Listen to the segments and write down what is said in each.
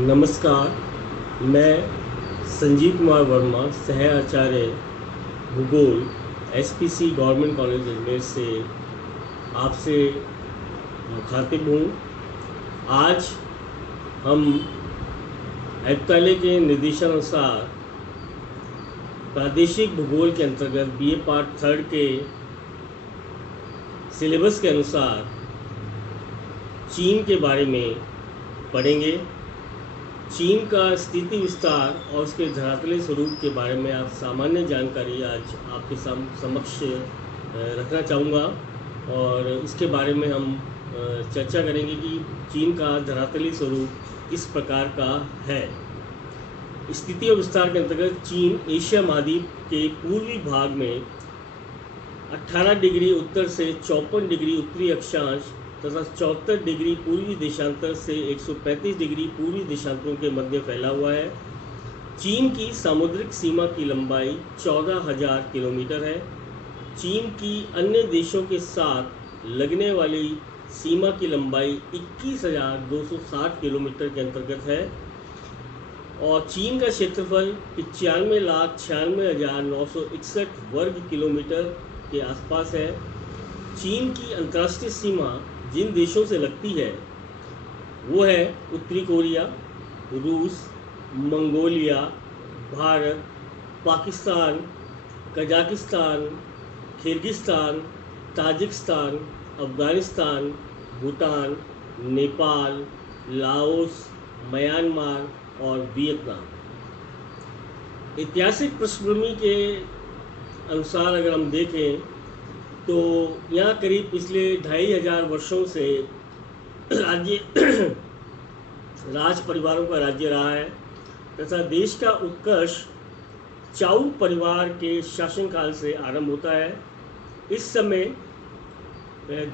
नमस्कार। मैं संजीव कुमार वर्मा, सह आचार्य भूगोल, एसपीसी गवर्नमेंट कॉलेज अजमेर से आपसे मुखातिब हूँ। आज हम आयुक्तालय के निर्देशानुसार प्रादेशिक भूगोल के अंतर्गत बीए पार्ट थर्ड के सिलेबस के अनुसार चीन के बारे में पढ़ेंगे। चीन का स्थिति विस्तार और उसके धरातलीय स्वरूप के बारे में आप सामान्य जानकारी आज आपके समक्ष रखना चाहूँगा और इसके बारे में हम चर्चा करेंगे कि चीन का धरातलीय स्वरूप किस प्रकार का है। स्थिति और विस्तार के अंतर्गत चीन एशिया महाद्वीप के पूर्वी भाग में 18 डिग्री उत्तर से 54 डिग्री उत्तरी अक्षांश तथा 74 डिग्री पूर्वी देशांतर से 135 डिग्री पूर्वी देशांतरों के मध्य फैला हुआ है। चीन की सामुद्रिक सीमा की लंबाई 14,000 किलोमीटर है। चीन की अन्य देशों के साथ लगने वाली सीमा की लंबाई 21,260 किलोमीटर के अंतर्गत है और चीन का क्षेत्रफल 95,96,961 वर्ग किलोमीटर के आसपास है। चीन की अंतर्राष्ट्रीय सीमा जिन देशों से लगती है वो है उत्तरी कोरिया, रूस, Mongolia, Bharat, Pakistan, Kazakhstan, Kyrgyzstan, Tajikistan, Afghanistan, Bhutan, Nepal, Laos, Myanmar और वियतनाम। ऐतिहासिक पृष्ठभूमि के अनुसार अगर हम देखें तो यहाँ करीब पिछले 2,500 वर्षों से राज परिवारों का राज्य रहा है तथा देश का उत्कर्ष चाउ परिवार के शासनकाल से आरंभ होता है। इस समय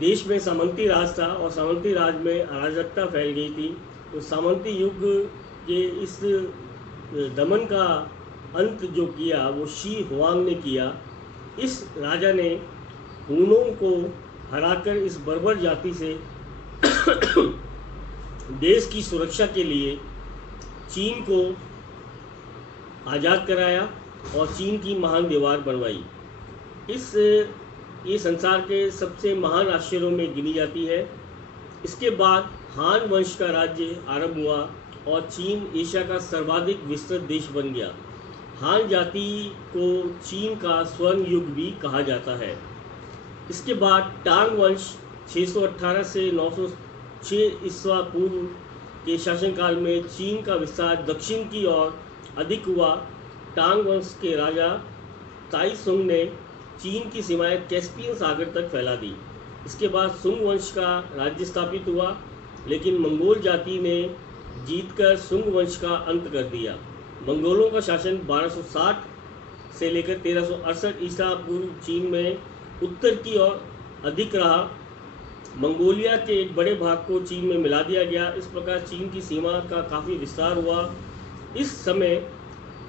देश में सामंती राज था और सामंती राज में अराजकता फैल गई थी। तो सामंती युग के इस दमन का अंत जो किया वो शी हुआंग ने किया। इस राजा ने हूनों को हराकर इस बर्बर जाति से देश की सुरक्षा के लिए चीन को आज़ाद कराया और चीन की महान दीवार बनवाई। ये संसार के सबसे महान आश्चर्यों में गिनी जाती है। इसके बाद हान वंश का राज्य आरंभ हुआ और चीन एशिया का सर्वाधिक विस्तृत देश बन गया। हान जाति को चीन का स्वर्ण युग भी कहा जाता है। इसके बाद टांग वंश 618 से 906 ईस्वा पूर्व के शासनकाल में चीन का विस्तार दक्षिण की ओर अधिक हुआ। टांग वंश के राजा ताइसुंग ने चीन की सीमाएं कैस्पियन सागर तक फैला दी। इसके बाद सुंग वंश का राज्य स्थापित हुआ, लेकिन मंगोल जाति ने जीतकर सुंग वंश का अंत कर दिया। मंगोलों का शासन 1260 से लेकर 1368 ईसा पूर्व चीन में उत्तर की ओर अधिक रहा। मंगोलिया के एक बड़े भाग को चीन में मिला दिया गया। इस प्रकार चीन की सीमा का काफ़ी विस्तार हुआ। इस समय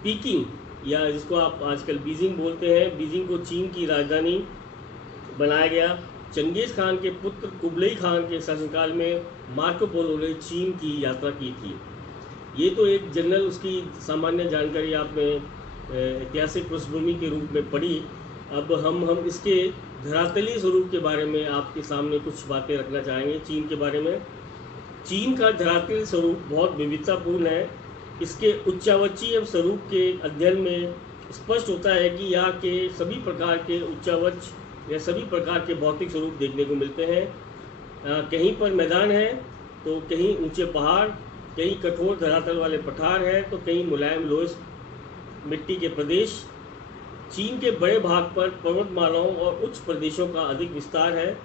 पीकिंग या जिसको आप आजकल बीजिंग बोलते हैं, बीजिंग को चीन की राजधानी बनाया गया। चंगेज़ खान के पुत्र कुबलई खान के शासनकाल में मार्को पोलो ने चीन की यात्रा की थी। ये तो एक जनरल उसकी सामान्य जानकारी आपने ऐतिहासिक पृष्ठभूमि के रूप में पढ़ी। अब हम इसके धरातलीय स्वरूप के बारे में आपके सामने कुछ बातें रखना चाहेंगे। चीन के बारे में चीन का धरातलीय स्वरूप बहुत विविधतापूर्ण है। इसके उच्चावचीय स्वरूप के अध्ययन में स्पष्ट होता है कि यहाँ के सभी प्रकार के उच्चावच या सभी प्रकार के भौतिक स्वरूप देखने को मिलते हैं। कहीं पर मैदान है तो कहीं ऊंचे पहाड़, कहीं कठोर धरातल वाले पठार हैं तो कहीं मुलायम लोह मिट्टी के प्रदेश। चीन के बड़े भाग पर पर्वतमालाओं और उच्च प्रदेशों का अधिक विस्तार है।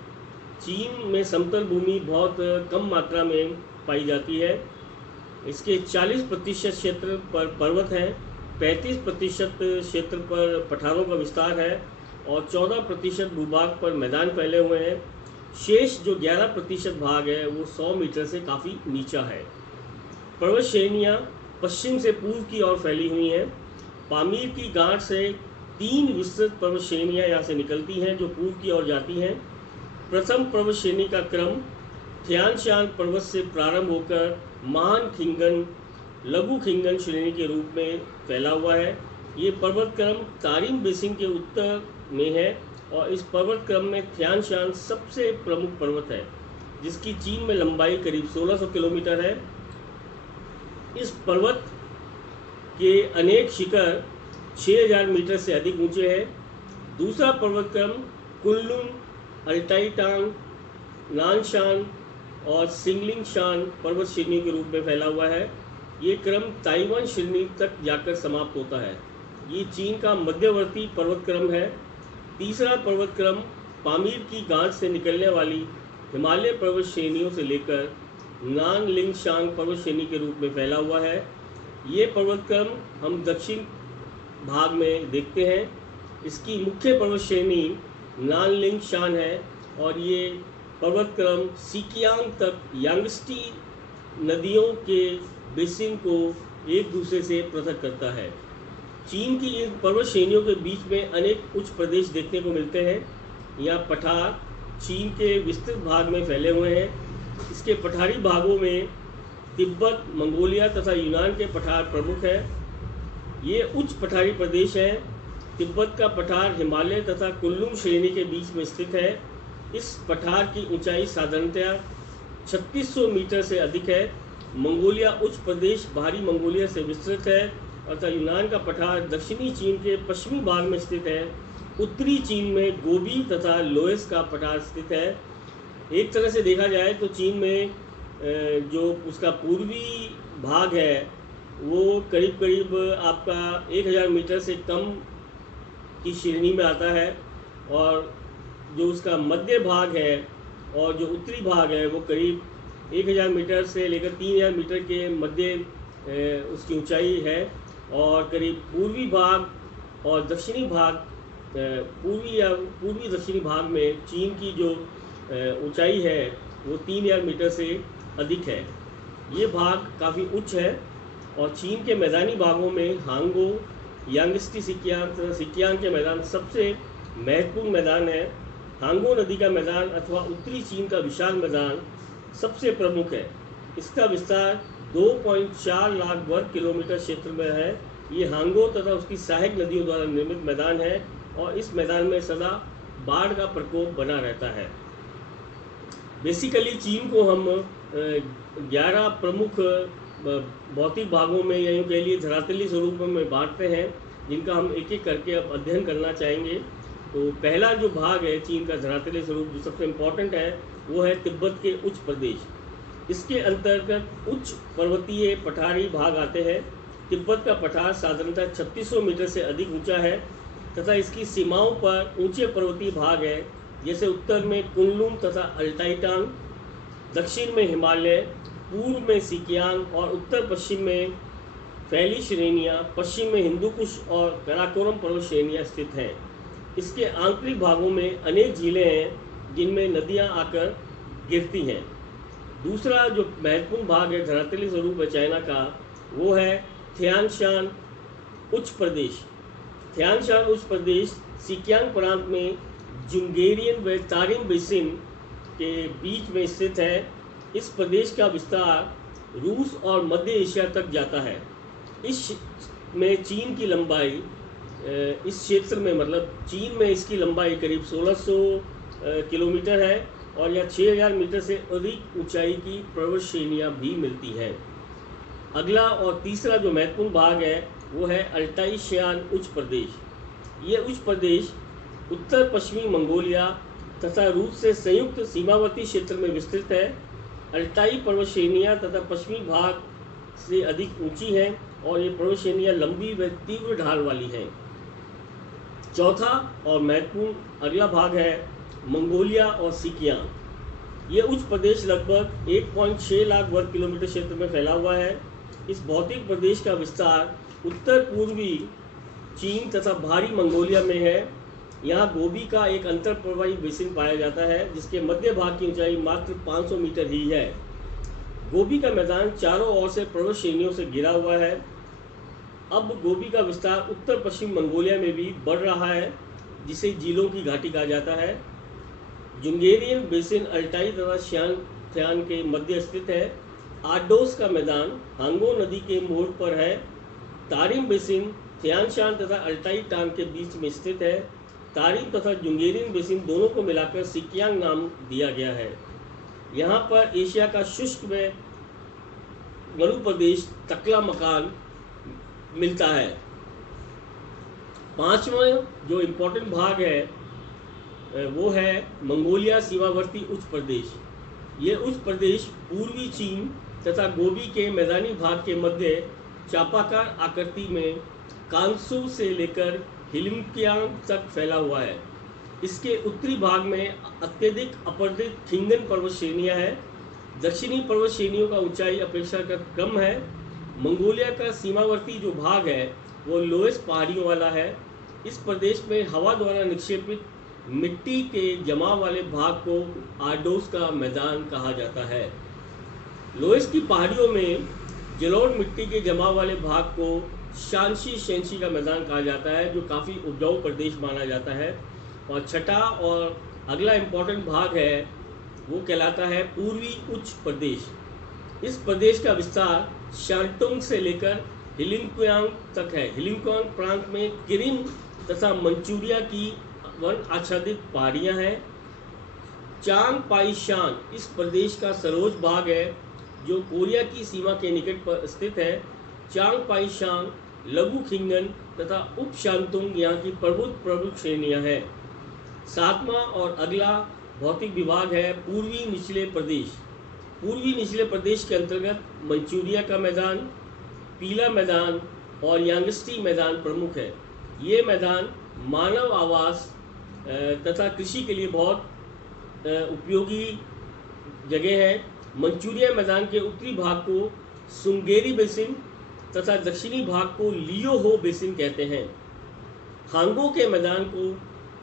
चीन में समतल भूमि बहुत कम मात्रा में पाई जाती है। इसके 40% क्षेत्र पर पर्वत हैं, 35% क्षेत्र पर पठारों का विस्तार है और 14% भूभाग पर मैदान फैले हुए हैं। शेष जो 11% भाग है वो 100 मीटर से काफ़ी नीचा है। पर्वत श्रेणियाँ पश्चिम से पूर्व की ओर फैली हुई हैं। पामीर की गांठ से 3 विस्तृत पर्वत श्रेणियाँ यहाँ से निकलती हैं जो पूर्व की ओर जाती हैं। प्रथम पर्वत श्रेणी का क्रम थियानशान पर्वत से प्रारंभ होकर महान खिंगन लघु खिंगन श्रेणी के रूप में फैला हुआ है। ये पर्वत क्रम तारिम बेसिन के उत्तर में है और इस पर्वत क्रम में थियान शान सबसे प्रमुख पर्वत है, जिसकी चीन में लंबाई करीब 1600 किलोमीटर है। इस पर्वत के अनेक शिखर 6000 मीटर से अधिक ऊंचे हैं। दूसरा पर्वत क्रम कुनलुन, अल्टाईटांग, नानशान और सिंगलिंगशान पर्वत श्रेणियों के रूप में फैला हुआ है। ये क्रम ताइवान श्रेणी तक जाकर समाप्त होता है। ये चीन का मध्यवर्ती पर्वत क्रम है। तीसरा पर्वत क्रम पामीर की गांठ से निकलने वाली हिमालय पर्वत श्रेणियों से लेकर नानलिंगशान पर्वत श्रेणी के रूप में फैला हुआ है। ये पर्वत क्रम हम दक्षिण भाग में देखते हैं। इसकी मुख्य पर्वत श्रेणी नानलिंगशान है और ये पर्वत क्रम सिकियांग तक यांगस्टी नदियों के बेसिन को एक दूसरे से पृथक करता है। चीन की इन पर्वत श्रेणियों के बीच में अनेक उच्च प्रदेश देखने को मिलते हैं। यहाँ पठार चीन के विस्तृत भाग में फैले हुए हैं। इसके पठारी भागों में तिब्बत, मंगोलिया तथा यूनान के पठार प्रमुख हैं। ये उच्च पठारी प्रदेश हैं। तिब्बत का पठार हिमालय तथा कुनलुन श्रेणी के बीच में स्थित है। इस पठार की ऊंचाई साधारणतया 3600 मीटर से अधिक है। मंगोलिया उच्च प्रदेश बाहरी मंगोलिया से विस्तृत है तथा यूनान का पठार दक्षिणी चीन के पश्चिमी भाग में स्थित है। उत्तरी चीन में गोबी तथा लोएस का पठार स्थित है। एक तरह से देखा जाए तो चीन में जो उसका पूर्वी भाग है वो करीब करीब आपका 1000 मीटर से कम की श्रेणी में आता है और जो उसका मध्य भाग है और जो उत्तरी भाग है वो करीब 1000 मीटर से लेकर 3000 मीटर के मध्य उसकी ऊंचाई है और करीब पूर्वी भाग और दक्षिणी भाग पूर्वी दक्षिणी भाग में चीन की जो ऊंचाई है वो 3000 मीटर से अधिक है। ये भाग काफ़ी उच्च है और चीन के मैदानी भागों में हांगो, यांगस्टी सिकियांग तथा सिकियांग के मैदान सबसे महत्वपूर्ण मैदान है। हांगो नदी का मैदान अथवा उत्तरी चीन का विशाल मैदान सबसे प्रमुख है। इसका विस्तार 2.4 लाख वर्ग किलोमीटर क्षेत्र में है। ये हांगो तथा उसकी सहायक नदियों द्वारा निर्मित मैदान है और इस मैदान में सदा बाढ़ का प्रकोप बना रहता है। बेसिकली चीन को हम 11 प्रमुख भौतिक भागों में या यूँ कह लिए धरातली स्वरूप में बांटते हैं, जिनका हम एक एक करके अब अध्ययन करना चाहेंगे। तो पहला जो भाग है चीन का धरातली स्वरूप जो सबसे इम्पोर्टेंट है वो है तिब्बत के उच्च प्रदेश। इसके अंतर्गत उच्च पर्वतीय पठारी भाग आते हैं। तिब्बत का पठार साधारणतः 3600 मीटर से अधिक ऊंचा है तथा इसकी सीमाओं पर ऊंचे पर्वतीय भाग है, जैसे उत्तर में कुनलुन तथा अल्टाईटांग, दक्षिण में हिमालय, पूर्व में सिकियांग और उत्तर पश्चिम में फैली श्रेणियाँ, पश्चिम में हिंदुकुश और काराकोरम पर्वत श्रेणियाँ स्थित हैं। इसके आंतरिक भागों में अनेक झीलें हैं जिनमें नदियाँ आकर गिरती हैं। दूसरा जो महत्वपूर्ण भाग है धरातली स्वरूप है चाइना का वो है थियानशान उच्च प्रदेश। थियानशान उच्च प्रदेश सिकियांग प्रांत में जुंगेरियन व तारिम बेसिन के बीच में स्थित है। इस प्रदेश का विस्तार रूस और मध्य एशिया तक जाता है। इस में चीन की लंबाई इस क्षेत्र में मतलब चीन में इसकी लंबाई करीब 1600 किलोमीटर है और यह 6000 मीटर से अधिक ऊंचाई की पर्वत श्रेणियाँ भी मिलती हैं। अगला और तीसरा जो महत्वपूर्ण भाग है वो है अल्टाईशियान उच्च प्रदेश। ये उच्च प्रदेश उत्तर पश्चिमी मंगोलिया तथा रूस से संयुक्त सीमावर्ती क्षेत्र में विस्तृत है। अल्टाई पर्वत श्रेणियाँ तथा पश्चिमी भाग से अधिक ऊंची हैं और ये पर्वत श्रेणियाँ लंबी व तीव्र ढाल वाली हैं। चौथा और महत्वपूर्ण अगला भाग है मंगोलिया और सिकियांग। ये उच्च प्रदेश लगभग 1.6 लाख वर्ग किलोमीटर क्षेत्र में फैला हुआ है। इस भौतिक प्रदेश का विस्तार उत्तर पूर्वी चीन तथा भारी मंगोलिया में है। यहाँ गोबी का एक अंतर प्रवाही बेसिन पाया जाता है जिसके मध्य भाग की ऊंचाई मात्र 500 मीटर ही है। गोबी का मैदान चारों ओर से पर्वत श्रेणियों से घिरा हुआ है। अब गोबी का विस्तार उत्तर पश्चिम मंगोलिया में भी बढ़ रहा है जिसे झीलों की घाटी कहा जाता है। जुंगेरियन बेसिन अल्टाई तथा शियानग के मध्य स्थित है। आर्डोस का मैदान हांगो नदी के मोड़ पर है। तारिम बेसिन थियानशान तथा अल्टाई टांग के बीच में स्थित है। तारिम तथा जुंगेरिन बेसिन दोनों को मिलाकर सिकियांग नाम दिया गया है। यहाँ पर एशिया का शुष्क में मरु प्रदेश तकला मकान मिलता है। पांचवा जो इम्पोर्टेंट भाग है वो है मंगोलिया सीमावर्ती उच्च प्रदेश। ये उच्च प्रदेश पूर्वी चीन तथा गोबी के मैदानी भाग के मध्य चापाकार आकृति में कांसू से लेकर हिलिमकियांग तक फैला हुआ है। इसके उत्तरी भाग में अत्यधिक अपर्दित खिंगन पर्वत श्रेणियाँ हैं। दक्षिणी पर्वत श्रेणियों का ऊंचाई अपेक्षाकृत कम है। मंगोलिया का सीमावर्ती जो भाग है वो लोएस्ट पहाड़ियों वाला है। इस प्रदेश में हवा द्वारा निक्षेपित मिट्टी के जमाव वाले भाग को आर्डोस का मैदान कहा जाता है। लोएस्ट की पहाड़ियों में जलोढ़ मिट्टी के जमाव वाले भाग को शांशी शेंशी का मैदान कहा जाता है, जो काफ़ी उपजाऊ प्रदेश माना जाता है। और छठा और अगला इम्पोर्टेंट भाग है वो कहलाता है पूर्वी उच्च प्रदेश। इस प्रदेश का विस्तार शांटोंग से लेकर हिलिंक्यांग तक है। हिलिंक्यांग प्रांत में किरिम तथा मंचूरिया की वन आच्छादित पहाड़ियाँ हैं। चांग पाई शान इस प्रदेश का सरोज भाग है जो कोरिया की सीमा के निकट पर स्थित है। चांग पाई शान, लघु खिंगन तथा उप शांतुंग यहाँ की प्रमुख श्रेणियाँ हैं। सातवां और अगला भौतिक विभाग है पूर्वी निचले प्रदेश। पूर्वी निचले प्रदेश के अंतर्गत मंचूरिया का मैदान, पीला मैदान और यांगस्टी मैदान प्रमुख है। ये मैदान मानव आवास तथा कृषि के लिए बहुत उपयोगी जगह है। मंचूरिया मैदान के उत्तरी भाग को सुंगेरी बेसिन तथा दक्षिणी भाग को लियो हो बेसिन कहते हैं। हांगो के मैदान को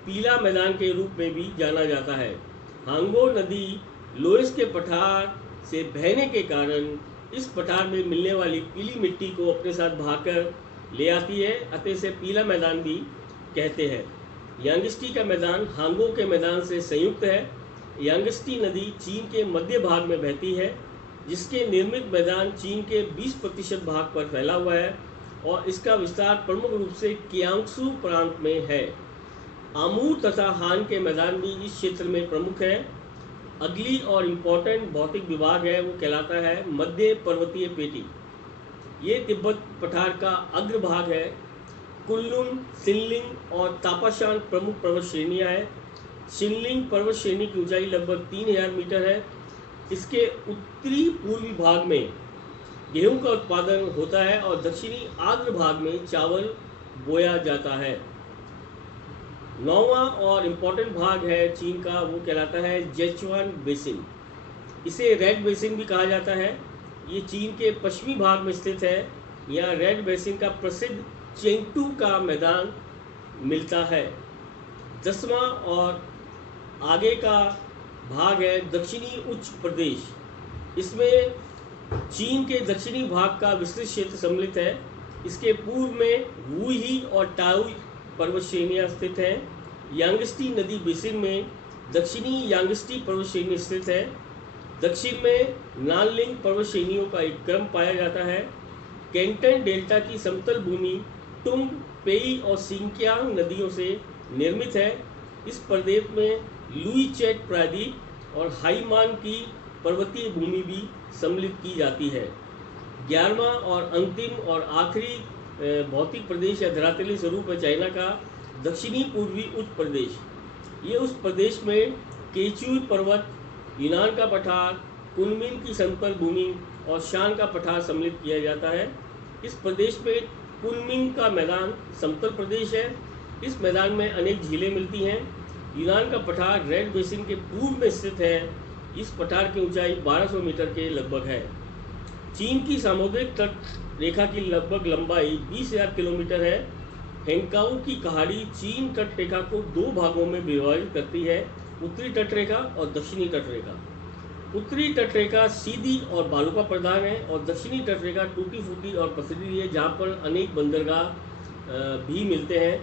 पीला मैदान के रूप में भी जाना जाता है। हांगो नदी लोएस के पठार से बहने के कारण इस पठार में मिलने वाली पीली मिट्टी को अपने साथ भाकर ले आती है, अतः इसे पीला मैदान भी कहते हैं। यांगस्टी का मैदान हांगो के मैदान से संयुक्त है। यांगस्टी नदी चीन के मध्य भाग में बहती है, जिसके निर्मित मैदान चीन के 20% भाग पर फैला हुआ है और इसका विस्तार प्रमुख रूप से कियांगसू प्रांत में है। आमूर तथा हान के मैदान भी इस क्षेत्र में प्रमुख है। अगली और इम्पोर्टेंट भौतिक विभाग है वो कहलाता है मध्य पर्वतीय पेटी। ये तिब्बत पठार का अग्रभाग है। कुनलुन, सिनलिंग और तापाशान प्रमुख पर्वत श्रेणियाँ हैं। सिनलिंग पर्वत श्रेणी की ऊंचाई लगभग 3000 मीटर है। इसके उत्तरी पूर्वी भाग में गेहूं का उत्पादन होता है और दक्षिणी आर्द्र भाग में चावल बोया जाता है। नौवां और इम्पोर्टेंट भाग है चीन का वो कहलाता है जेचुआन बेसिन। इसे रेड बेसिन भी कहा जाता है। ये चीन के पश्चिमी भाग में स्थित है। यहाँ रेड बेसिन का प्रसिद्ध चेंगटू का मैदान मिलता है। 10वां और आगे का भाग है दक्षिणी उच्च प्रदेश। इसमें चीन के दक्षिणी भाग का विस्तृत क्षेत्र सम्मिलित है। इसके पूर्व में वुही और टाओई पर्वत श्रेणियाँ स्थित हैं। यांगस्टी नदी बेसिन में दक्षिणी यांगस्टी पर्वत श्रेणी स्थित है। दक्षिण में नानलिंग पर्वत श्रेणियों का एक क्रम पाया जाता है। कैंटन डेल्टा की समतल भूमि टुंग, पेई और सिंकियांग नदियों से निर्मित है। इस प्रदेश में लुई चैट प्रायद्वीप और हाईमान की पर्वतीय भूमि भी सम्मिलित की जाती है। 11वां और अंतिम और आखिरी भौतिक प्रदेश या धरातलीय स्वरूप है चाइना का दक्षिणी पूर्वी उच्च प्रदेश। ये उस प्रदेश में केचुई पर्वत, यूनान का पठार, कुनमिन की समतल भूमि और शान का पठार सम्मिलित किया जाता है। इस प्रदेश में कुनमिन का मैदान समतल प्रदेश है। इस मैदान में अनेक झीलें मिलती हैं। यूनान का पठार रेड बेसिन के पूर्व में स्थित है। इस पठार की ऊंचाई 1200 मीटर के लगभग है। चीन की सामुद्रिक तट रेखा की लगभग लंबाई 20,000 किलोमीटर है। हेंकाऊ की कहाड़ी चीन तट रेखा को 2 भागों में विभाजित करती है, उत्तरी तट रेखा और दक्षिणी तट रेखा। उत्तरी तट रेखा सीधी और बालुका प्रधान है और दक्षिणी तट रेखा टूटी फूटी और पथरीली है, जहाँ पर अनेक बंदरगाह भी मिलते हैं।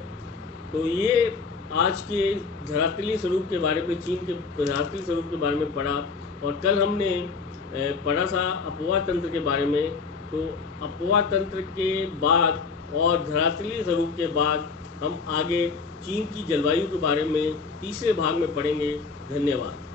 तो ये आज के धरातलीय स्वरूप के बारे में, चीन के धरातलीय स्वरूप के बारे में पढ़ा। और कल हमने पढ़ा सा अपोवा तंत्र के बारे में। तो अपोवा तंत्र के बाद और धरातलीय स्वरूप के बाद हम आगे चीन की जलवायु के बारे में तीसरे भाग में पढ़ेंगे। धन्यवाद।